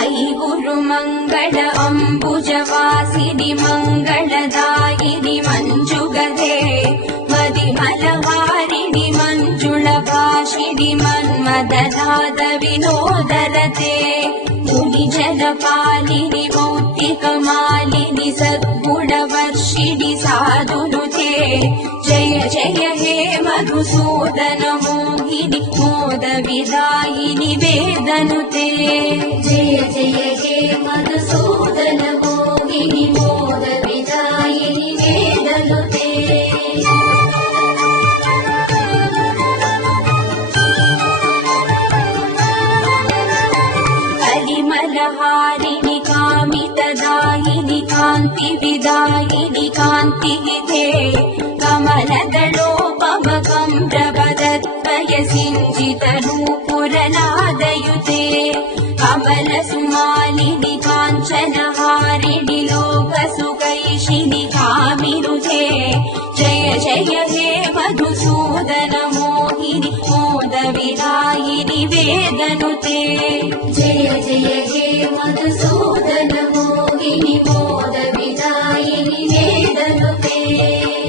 मयि गुरुमङ्गल अम्बुजवासिनि मङ्गलदायिनि मञ्जुगदे मदिमलहारिणि मञ्जुळभाषिणि मन्मदनाद विनोदरते मुनिजनपालिनि मौक्तिकमालिनि सद्गुणवर्षिणि साधुनुते जय जय हे मधुसूदन मोहिनि मोदविदायिनि वेदनुते जय जय हे मधुसूदन मोहिनि मोदविदायिनि वेदनुते कलिमलहारिणि कामितदायिनि कान्तिविदायिनि कान्तिविधे कमलदलोपमकम्रवदत्वयसिञ्चितनूपुरनादयुते कमलसुमालिनि काञ्चनहारिणि लोकसुकैशिनि कामिनुते जय जय हे मधुसूदन मोहिनि मोदविदायिनि वेदनुते जय जय हे मधुसूदन